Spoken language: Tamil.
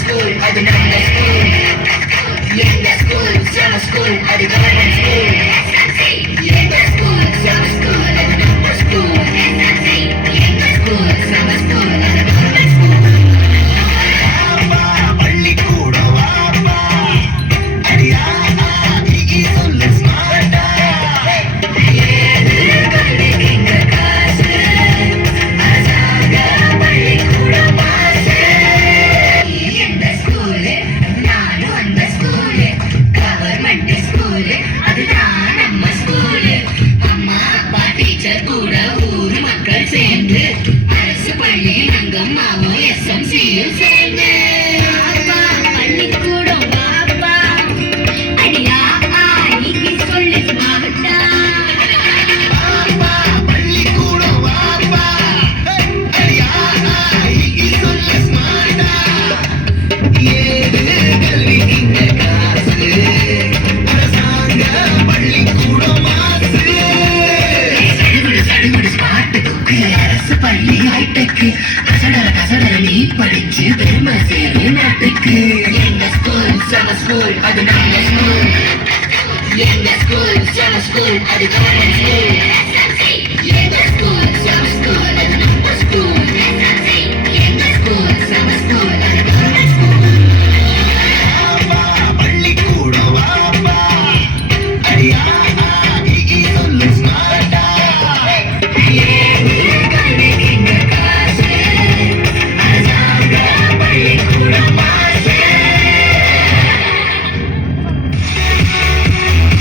ஸ்கூல் அது நம்ம ஸ்கூல். எங்க ஸ்கூல் செம ஸ்கூல் அது கவர்மெண்ட் ஸ்கூல். எங்க ஸ்கூல் செம ஸ்கூல் அது நம்ம ஸ்கூல். எங்க ஸ்கூல் செம ஸ்கூல் அது கவர்மெண்ட் ஸ்கூல். பள்ளிக்கூடம் வாப்பா அடியா நீ சொல்லு ஸ்மார்ட்டா. ஏது கல்விங்க காசு அரசாங்க பள்ளிக்கூடம் பாசு. எந்த ஸ்கூலு நானும் அந்த ஸ்கூலு கவர்மெண்ட் ஸ்கூலு அதுதான் நம்ம ஸ்கூலு. அம்மா அப்பா டீச்சர் கூட ஊர் மக்கள் சேர்ந்து அரசு பள்ளி அங்கம்மாவும் எஸ்எம்சியும் சேர்ந்து பள்ளிக்கூடம் வாப்பா அடியா நீ சொல்லு ஸ்மார்ட்டா. பள்ளிக்கூடம் வாப்பா அடியா நீ சொல்லு ஸ்மார்ட்டா. ஏது கல்வி இங்க காசு அரசாங்க பள்ளிக்கூடம் மாசு. சடுகுடு ஸ்மார்ட் புக்கு அரசு பள்ளி ஹைடெக்கு கசடர நீ படிச்சு பெருமை சேரு நாட்டுக்கு. எங்க ஸ்கூல் செம ஸ்கூல் அது நம்ம ஸ்கூல். எங்க ஸ்கூல் செம ஸ்கூல் அது கவர்மெண்ட் ஸ்கூல். எங்க